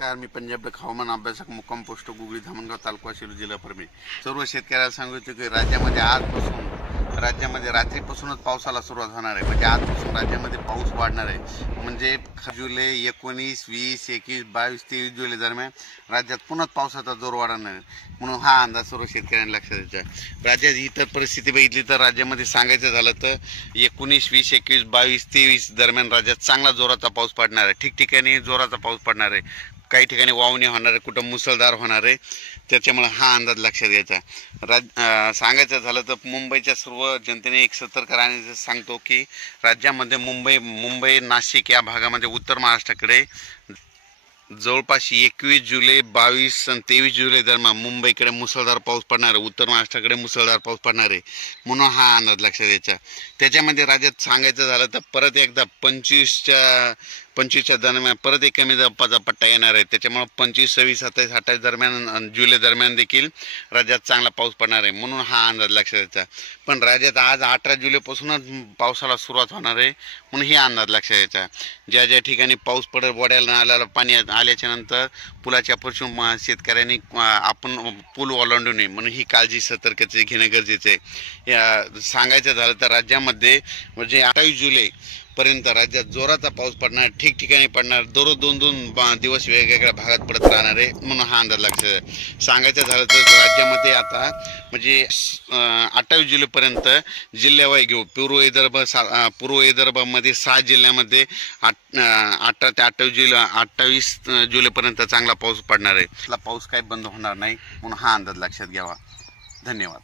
नमस्कार, मी पंजाब हवामान अभ्यासक मुक्काम पोस्ट गुगळी धामणगाव तालुका सेलू जिल्हा परभणी। सर्व शेतकऱ्याला सांगितलं की राज्यामध्ये रात्रीपासूनच पावसाला सुरुवात होणार आहे। म्हणजे आजपासून राज्यामध्ये पाऊस वाढणार आहे। म्हणजे जुलै 19, 20, 21, 22, 23 जुलै दरम्यान राज्यात पुन्हा पावसाचा जोर वाढणार आहे। म्हणून हा अंदाज सर्व शेतकऱ्यांना लक्षात द्यायचा आहे। राज्यात इतर परिस्थिती बघितली तर राज्यामध्ये सांगायचं झालं तर 19, 20, 21, 22, 23 दरम्यान राज्यात चांगला जोराचा पाऊस पडणार आहे। ठिकठिकाणी जोराचा पाऊस पडणार आहे। काही ठिकाणी वावणी होणार आहे, कुठं मुसळधार होणार आहे। त्याच्यामुळे हा अंदाज लक्षात घ्यायचा। सांगायचं झालं तर मुंबईच्या सर्व जनतेने एक सतर्क राहण्याचं सांगतो की राज्यामध्ये मुंबई नाशिक या भागामध्ये उत्तर महाराष्ट्राकडे जवळपास 21 जुलै 22 आणि 23 जुलै दरम्यान मुंबईकडे मुसळधार पाऊस पडणार आहे। उत्तर महाराष्ट्राकडे मुसळधार पाऊस पडणार आहे। म्हणून हा अंदाज लक्षात घ्यायचा। त्याच्यामध्ये राज्यात सांगायचं झालं तर परत एकदा 25च्या दरम्यान परत एक कमी दाबाचा पट्टा येणार आहे। त्याच्यामुळे 25, 26, 27, 28 दरम्यान जुलै दरम्यान देखील राज्यात चांगला पाऊस पडणार आहे। म्हणून हा अंदाज लक्षात घ्यायचा। पण राज्यात आज 18 जुलैपासूनच पावसाला सुरुवात होणार आहे। म्हणून हे अंदाज लक्षात घ्यायचा। ज्या ज्या ठिकाणी पाऊस पडत वड्याला नाल्याला पाणी आल्याच्या नंतर पुलाच्या पासून शेतकऱ्यांनी आपण पूल ओलांडू नये, म्हणून ही काळजी सतर्कते घेणं गरजेचं आहे। सांगायचं झालं तर राज्यामध्ये म्हणजे 28 जुलै पर्यंत राज्यात जोराचा पाऊस पडणार, ठिकठिकाणी पडणार, दररोज 2-2 दिवस वेगवेगळ्या भागात पडत राहणार आहे। म्हणून हा अंदाज लक्षात सांगायचं झालं तर राज्यामध्ये आता म्हणजे 28 जुलैपर्यंत जिल्ह्यावाई घेऊ पूर्व विदर्भामध्ये 6 जिल्ह्यामध्ये 18 ते 28 जुलैपर्यंत चांगला पाऊस पडणार आहे। पाऊस काही बंद होणार नाही, म्हणून हा अंदाज लक्षात घ्यावा। धन्यवाद।